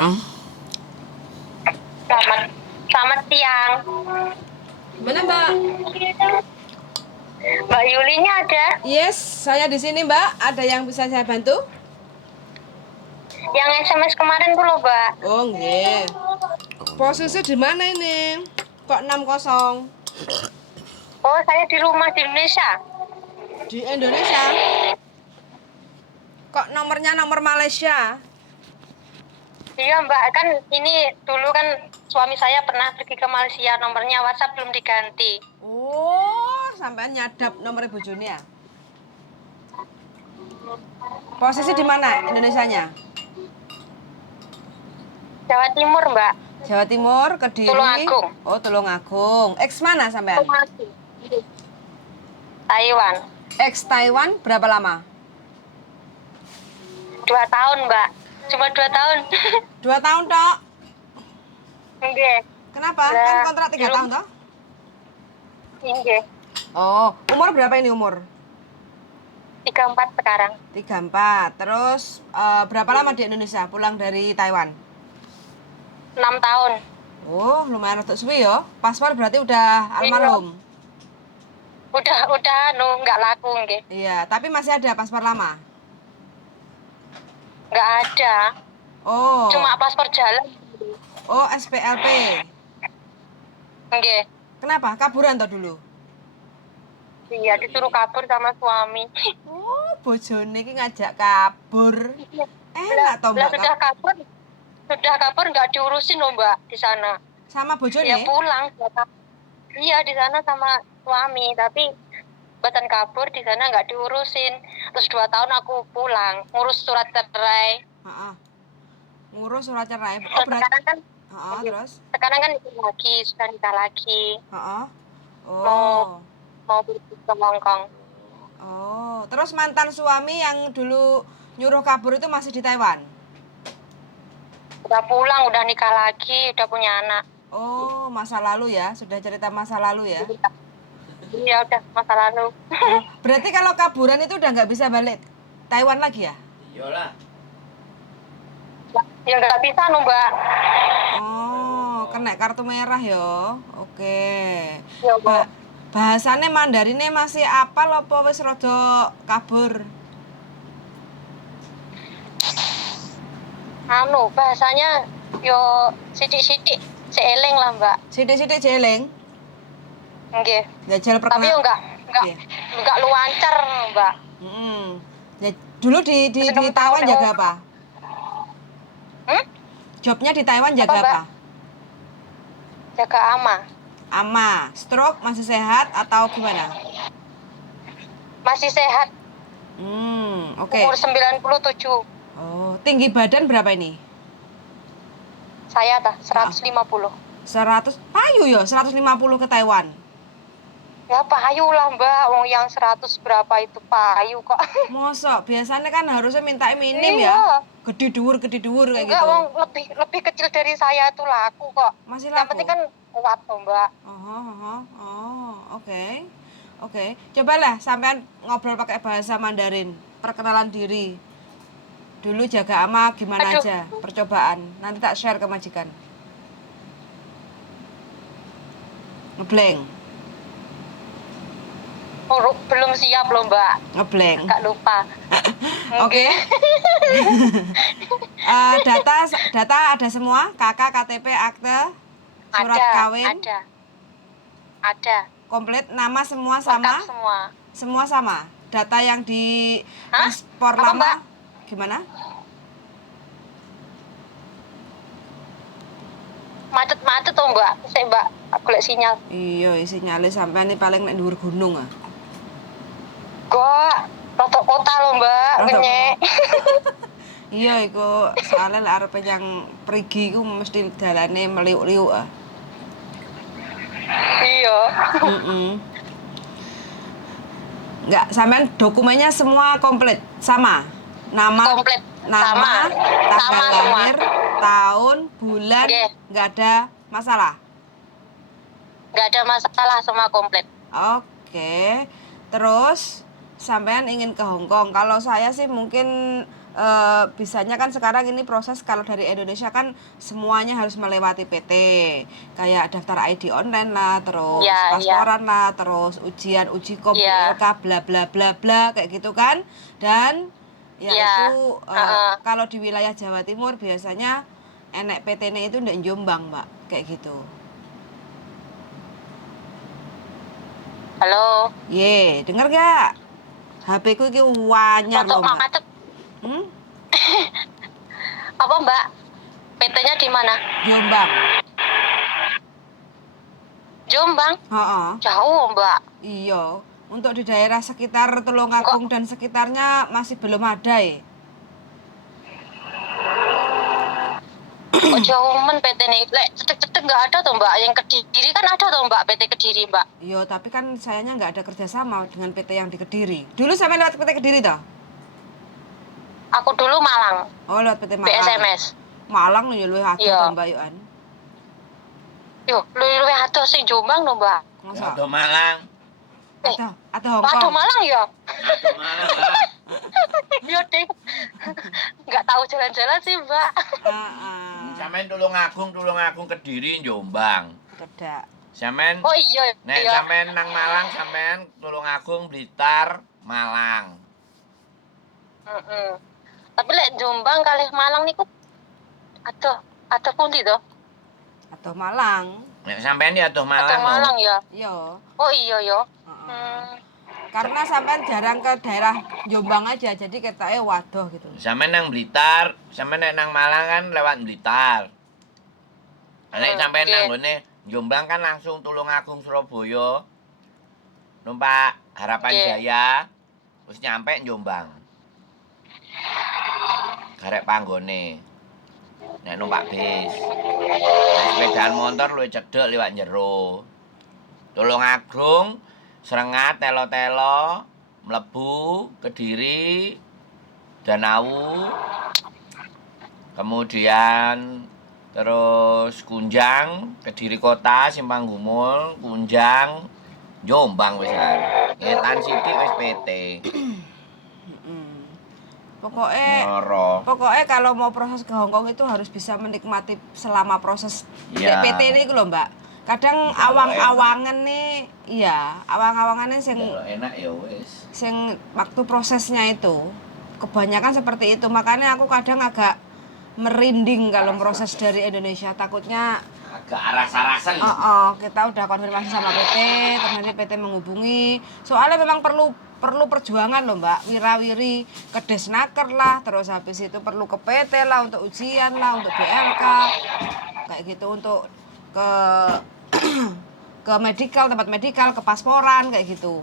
malam. Selamat siang. Mana Mbak? Mbak Yulinya ada? Yes, saya di sini Mbak. Ada yang bisa saya bantu? Yang SMS kemarin tuh loh, Mbak. Oh nggih. Posisi di mana ini? Kok 60? Oh, saya di rumah di Indonesia. Di Indonesia? Kok nomornya nomor Malaysia? Iya, Mbak. Kan ini dulu kan suami saya pernah pergi ke Malaysia, nomornya WhatsApp belum diganti. Oh, sampai nyadap nomor Ibu Juni ya? Posisi di mana Indonesianya? Jawa Timur, Mbak. Jawa Timur, Kediri. Tulungagung. Oh, Tulungagung. Ex mana sampean? Taiwan. Ex Taiwan berapa lama? 2 tahun, Mbak. Cuma 2 tahun. 2 tahun, Tok. Enggak. Kenapa? Ya, Kan kontrak 3 tahun, toh? Enggak. Oh, umur berapa ini umur? 34 sekarang. 34. Terus berapa lama di Indonesia pulang dari Taiwan? 6 tahun. Oh, lumayan untuk suwi ya. Paspor berarti udah almarhum. Udah nggak laku nggih. Iya, tapi masih ada paspor lama. Nggak ada. Oh. Cuma paspor jalan. Oh, SPLP. Nggih. Kenapa? Kaburan toh dulu? Iya, disuruh kabur sama suami. Oh, bojone iki ngajak kabur. Enak toh, Lah Mbak. sudah kabur nggak diurusin loh, Mbak, di sana. Sama bojone? Ya pulang. Iya, di sana sama suami, tapi batan kabur di sana nggak diurusin. Terus 2 tahun aku pulang, ngurus surat cerai. Heeh. Ngurus surat cerai. Oh, sekarang kan terus? Sekarang kan sudah nikah lagi. Heeh. Oh. Mau pergi ke Hongkong. Oh, terus mantan suami yang dulu nyuruh kabur itu masih di Taiwan? Udah pulang, udah nikah lagi, udah punya anak. Oh, masa lalu ya? Sudah cerita masa lalu ya? Iya, udah masa lalu. Berarti kalau kaburan itu udah nggak bisa balik Taiwan lagi ya? Iyalah. Ya nggak bisa loh, Mbak. Oh, kena kartu merah ya? Oke. Ya, Mbak. Bahasannya Mandarinnya masih apal apa wis rada kabur? Bahasanya yo sidik-sidik seeleng lah, Mbak. Sidik-sidik jeleng? Nggih. Jajal Tapi perkenalan. yo enggak luancer, Mbak. Ya, dulu di Taiwan jaga apa? Jobnya di Taiwan jaga apa? Jaga ama. Ama, stroke masih sehat atau gimana? Masih sehat. Oke. Umur 97. Oh, tinggi badan berapa ini? Saya 150. 100, payu ya 150 ke Taiwan. Ya payu lah, Mbak, wong yang 100 berapa itu payu kok. Mosok, biasanya kan harusnya minta minim iya. Ya. Gede dhuwur kayak Enggak, gitu. wong lebih kecil dari saya itu laku kok. Masih Yang laku? penting kan kuat loh, Mbak. Oh, oke. Cobalah sampean ngobrol pakai bahasa Mandarin. Perkenalan diri. Dulu jaga ama gimana aja percobaan. Nanti tak share ke majikan. Ngeblank. Oh, belum siap loh, Mbak. Ngeblank. Enggak lupa. Oke. Data ada semua, KK, KTP, akte, surat kawin. Ada. Komplit, nama semua sama? Lengkap semua. Semua sama. Data yang di paspor Apa, lama Mbak? gimana? Macet tuh, Mbak. Saya, Mbak, golek sinyal. Iya, sinyalnya sampai nih paling nek dhuwur gunung ah. Kok rotok kota loh, Mbak. Ngenyek. Iya, iku soalnya lek arep yang pergi iku mesti dalane meliuk-liuk ah. Iya. Enggak, sampean dokumennya semua komplit sama. Nama, Komplit. nama, tanggal Sama semua. lahir, tahun, bulan, Oke. nggak ada masalah. Nggak ada masalah, semua komplit. Oke. Terus sampean ingin ke Hongkong. Kalau saya sih mungkin bisanya kan sekarang ini proses kalau dari Indonesia kan semuanya harus melewati PT, kayak daftar ID online lah, terus Ya, pasporan lah, terus ujian uji kom ya, BLK bla bla bla bla kayak gitu kan. Dan ya ya. itu Heeh. kalau di wilayah Jawa Timur biasanya enek PT-nya itu ndek Jombang, Mbak, kayak gitu. Halo, Ye, denger gak? HP ku iki wanyar untuk loh, Mbak. macet Hmm? apa Mbak? PT-nya di mana? Jombang. Jombang? Heeh. Jauh Mbak. Iya, untuk di daerah sekitar Tulungagung Kok dan sekitarnya masih belum ada ya. kok jauh men PT nih? Lek cetek-cetek nggak ada tuh Mbak. Yang Kediri kan ada tuh Mbak, PT Kediri Mbak. Iya, tapi kan sayangnya nggak ada kerjasama dengan PT yang di Kediri. Dulu sampai lewat PT Kediri toh? Aku dulu Malang, Oh, lewat PT Malang. BSMS. Malang lho ya luwih atuh Iya. toh, Mbak Yohan. Yo, luwih adoh sing Jombang lho Mbak. Masa? Atau Malang. Atau Waduh Hongkong. Malang ya? Atau Malang lah. Iya deh. Nggak tahu jalan-jalan sih Mbak. Heeh. Sampeyan Tulungagung Kediri Jombang. Kedak. Sampeyan Oh iya, nek iya. sampeyan nang Malang sampeyan Tulungagung Blitar Malang. Heeh. Tapi lek Jombang kalih Malang niku ada pundi to? Atau Malang. Nek sampeyan ya atuh Ada Malang. Malang ya. Iya. Oh iya ya. Heeh. Karena sampean jarang ke daerah Jombang aja, jadi ketake waduh gitu. Sampeyan nang Blitar, sampeyan nek nang Malang kan lewat Blitar. Nek sampeyan oke. nang gone Jombang kan langsung Tulungagung Surabaya. Numpak Harapan Oke. Jaya. Wis nyampe Jombang. Garek panggone. Nek numpak bis. Nek sepedaan motor luwih cedhek liwat njero. Tulungagung, Srengat, Telo-telo, mlebu Kediri, Danau. Kemudian terus Kunjang, Kediri Kota, Simpang Gumul, Kunjang, Jombang wis kan. Ngetan sithik wis PT. Pokoknya kalau mau proses ke Hongkong itu harus bisa menikmati selama proses Iya. PT ini lho, Mbak. Kadang awang-awangan nih, iya, awang-awangan nih Kalau enak ya wis. sing waktu prosesnya itu kebanyakan seperti itu. Makanya aku kadang agak merinding kalau proses dari Indonesia, takutnya Agak aras-arasan. kita udah konfirmasi sama PT, terus nanti PT menghubungi. Soalnya memang perlu perjuangan loh Mbak, wirawiri ke Desnaker lah, terus habis itu perlu ke PT lah untuk ujian lah, untuk BLK, kayak gitu, untuk ke ke medikal, tempat medikal, ke pasporan kayak gitu.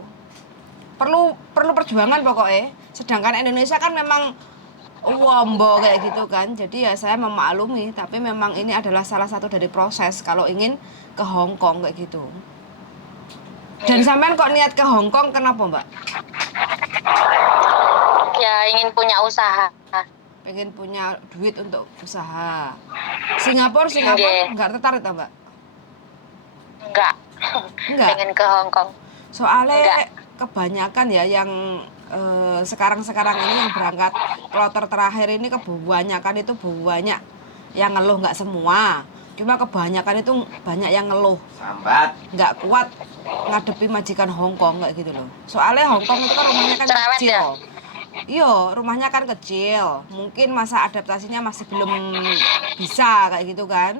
Perlu perjuangan pokoknya. Sedangkan Indonesia kan memang wombo kayak gitu kan. Jadi ya saya memaklumi, tapi memang ini adalah salah satu dari proses kalau ingin ke Hongkong kayak gitu. Dan sampean kok niat ke Hongkong kenapa, Mbak? Ya ingin punya usaha. Pengen punya duit untuk usaha. Singapura Oke. nggak tertarik ta, Mbak? Enggak. Enggak. Pengen ke Hongkong. Soalnya Enggak. kebanyakan ya yang sekarang ini yang berangkat kloter terakhir ini kebanyakan itu banyak yang ngeluh, nggak semua. Cuma kebanyakan itu banyak yang ngeluh. Sambat. Nggak kuat ngadepi majikan Hongkong kayak gitu loh. Soalnya Hongkong itu kan rumahnya kan Cerewet kecil. ya? Iya, rumahnya kan kecil. Mungkin masa adaptasinya masih belum bisa kayak gitu kan.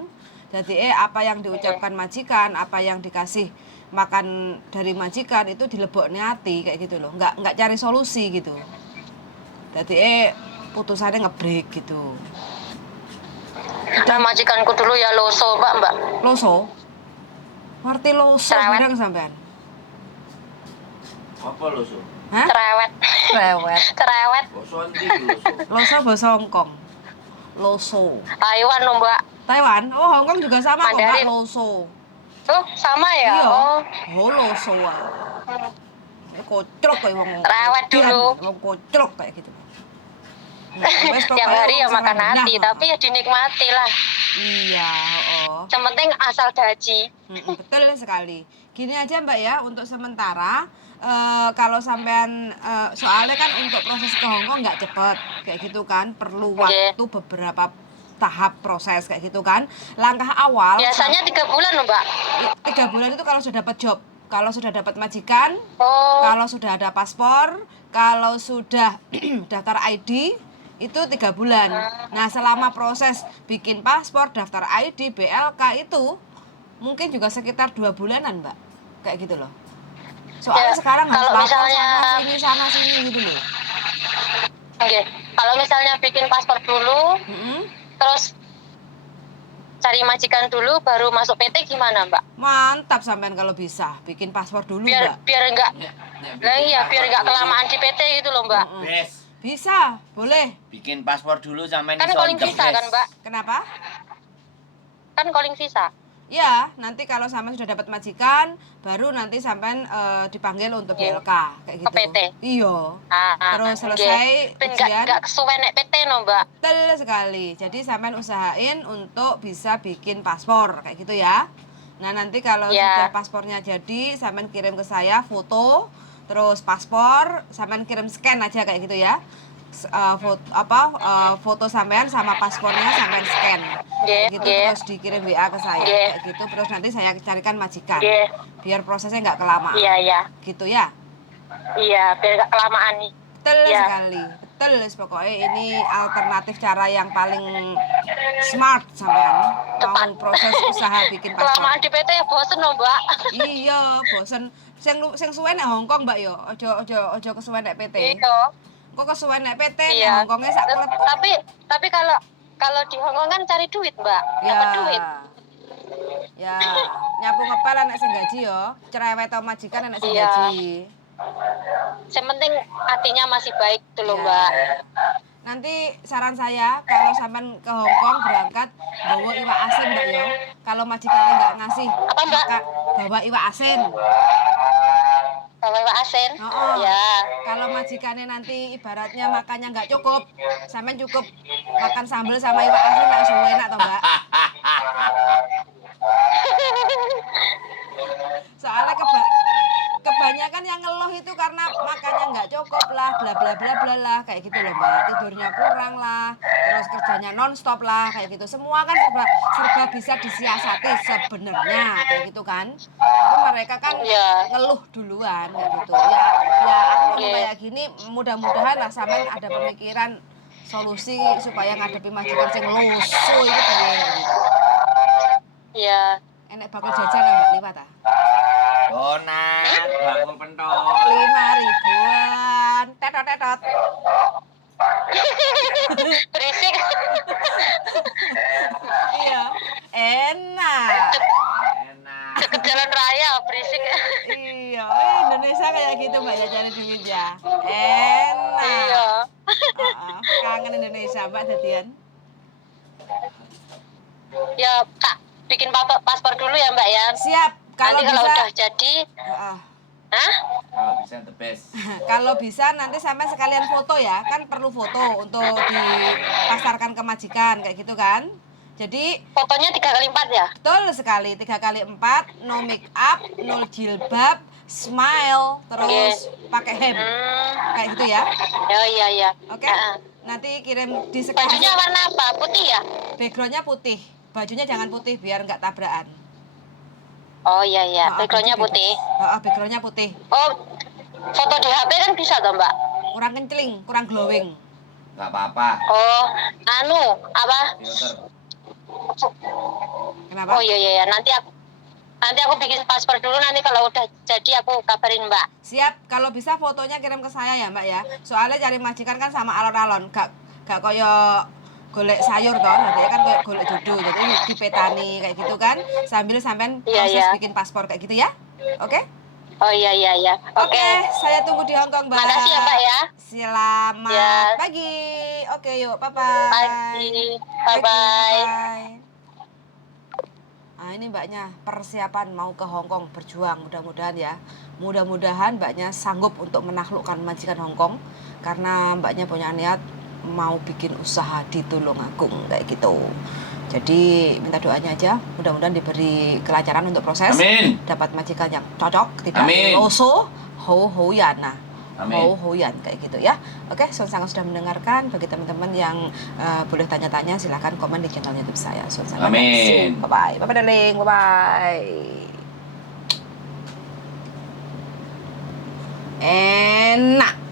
Jadi apa yang diucapkan majikan, apa yang dikasih makan dari majikan itu dileboknya hati kayak gitu loh. Nggak cari solusi gitu. Jadi putusannya ngebreak gitu. Nah, majikanku dulu ya loso, Mbak. Loso? Ngerti loso Cerewet. bareng sampean? Apa lo so? Hah? Cerewet. Cerewet. Cerewet. Boso ndi lo so? Loso bahasa Hongkong. Loso. Taiwan loh, Mbak. Taiwan? Oh, Hongkong juga sama kok, Mbak. Mandarin. Loso. Tuh, sama ya? Iya. Oh. Oh, loso ah. Kocrok kayak wong. Cerewet dulu. Wong kocrok kayak gitu. Tiap hari ya makan hati, tapi ya dinikmati lah. Iya, Yang penting asal gaji. Betul sekali. Gini aja Mbak ya, untuk sementara kalau sampean soalnya kan untuk proses ke Hongkong nggak cepet kayak gitu kan, perlu Oke. waktu beberapa tahap proses kayak gitu kan. Langkah awal Biasanya 3 bulan loh, Mbak. 3 bulan itu kalau sudah dapat job, kalau sudah dapat majikan, Oh, kalau sudah ada paspor, kalau sudah daftar ID itu 3 bulan. Nah, selama proses bikin paspor, daftar ID, BLK itu mungkin juga sekitar 2 bulanan, Mbak. Kayak gitu loh. Soalnya Ya, sekarang harus kalau lapor misalnya- sana sini gitu loh. oke. Kalau misalnya bikin paspor dulu, Mm-mm. terus cari majikan dulu, baru masuk PT gimana, Mbak? Mantap sampean kalau bisa bikin paspor dulu, Biar Mbak. biar enggak, lah iya, biar enggak kelamaan di PT gitu loh, Mbak. Mm-mm. Bes. Bisa, boleh. Bikin paspor dulu sampai Kan calling visa kan, Mbak? Kenapa? Kan calling visa. Ya, nanti kalau sampean sudah dapat majikan, baru nanti sampean dipanggil untuk Iya. BLK kayak gitu. Ke PT. Iya. Ah, Terus oke. selesai Ben ujian. enggak kesuwen nek PT no, Mbak. Betul sekali. Jadi sampean usahain untuk bisa bikin paspor kayak gitu ya. Nah, nanti kalau Ya. sudah paspornya jadi, sampean kirim ke saya foto, terus paspor, sampean kirim scan aja kayak gitu ya. Foto sampean sama paspornya sampean scan. Kayak gitu Nggih. terus dikirim WA ke saya Nggih. kayak gitu, terus nanti saya carikan majikan. Nggih. Biar prosesnya nggak kelamaan. Iya, iya. Gitu ya. Iya, biar enggak kelamaan nih. Betul Ya. sekali. Betul, pokoknya ini alternatif cara yang paling smart sampean mau proses usaha bikin paspor. Kelamaan di PT ya bosen no, Mbak. Iya, bosen. Sing suwe nek Hongkong, Mbak yo. Ojo kesuwen nek PT. Iya. Kok kesuwen nek PT nek Iya. Hongkongnya sak klep. Tapi kalau di Hongkong kan cari duit, Mbak. Ya. Dapat duit. Ya, nyapu ngepel anak sing gaji yo. Cerewet atau majikan anak sing Iya. gaji. Yang penting hatinya masih baik tuh loh, Iya. Mbak. Nanti saran saya kalau sampean ke Hongkong berangkat bawa iwak asin, Mbak yo. Kalau majikannya nggak ngasih, Apa, Mbak? maka bawa iwak asin. Bawa iwak asin. Oh, Ya. kalau majikannya nanti ibaratnya makannya nggak cukup, sampean cukup makan sambal sama iwak asin langsung enak toh, Mbak. Soalnya kebanyakan yang ngeluh itu karena makannya nggak cukup lah, bla bla bla bla lah, kayak gitu loh, Mbak. Tidurnya kurang lah, terus kerjanya nonstop lah, kayak gitu. Semua kan serba bisa disiasati sebenarnya, kayak gitu kan. Tapi mereka kan Iya. ngeluh duluan, kayak gitu. Ya aku ngomong Iya. kayak gini, mudah-mudahan lah sampean ada pemikiran solusi supaya ngadepi majikan sing lusuh itu piye gitu. Iya. Enek bakul jajan ya, Mbak liwat ah. Donat, bakul pentol. 5.000-an. Tetot. Berisik. Iya. Enak. Enak. Deket jalan raya berisik. Iya, Indonesia kayak gitu Mbak ya cari duit ya. Enak. Iya. Heeh, kangen Indonesia Mbak dadian. Ya, Kak, bikin paspor dulu ya, Mbak ya. Siap. Kalau Nanti kalau bisa. udah jadi, Heeh. hah? Kalau bisa the best. Kalau bisa nanti sampai sekalian foto ya, kan perlu foto untuk dipasarkan ke majikan kayak gitu kan. Jadi Fotonya 3x4 ya? betul sekali 3x4, no make up, no jilbab, smile, terus pakai hem kayak gitu ya. Oh iya iya. Oke. Heeh. Nanti kirim di Bajunya sekitar warna apa? Putih ya? backgroundnya putih, bajunya jangan putih biar nggak tabrakan. Oh iya iya. Maaf, Backgroundnya baju putih. bebas. Backgroundnya putih. Oh, foto di HP kan bisa toh, Mbak? Kurang kencling, kurang glowing. Nggak apa-apa. Oh, anu apa? Filter. Kenapa? Oh iya iya iya. Nanti aku bikin paspor dulu, nanti kalau udah jadi aku kabarin, Mbak. Siap, kalau bisa fotonya kirim ke saya ya Mbak ya. Soalnya cari majikan kan sama alon-alon, gak koyo golek sayur toh, nanti kan kayak golek jodoh, jadi dipetani kayak gitu kan. Sambil sampean Iya, proses iya. bikin paspor kayak gitu ya. Oke? Oh iya iya iya. Oke, saya tunggu di Hongkong, Mbak. Makasih ya, Mbak ya. Selamat Ya. pagi. Oke, yuk, bye-bye. Pagi. Pagi, Bye-bye. bye. Nah, ini Mbaknya persiapan mau ke Hongkong berjuang, mudah-mudahan ya. Mudah-mudahan Mbaknya sanggup untuk menaklukkan majikan Hongkong karena Mbaknya punya niat mau bikin usaha di Tulungagung kayak gitu. Jadi minta doanya aja, mudah-mudahan diberi kelancaran untuk proses. Amin. Dapat majikan yang cocok, tidak Amin. loso, Ho Hoyana. Amin. Ho Hoyan kayak gitu ya. Oke, Sonsangan sudah mendengarkan. Bagi teman-teman yang boleh tanya-tanya silahkan komen di channel YouTube saya. Sonsangan. Amin. Bye bye. Bye bye darling. Bye bye. Enak.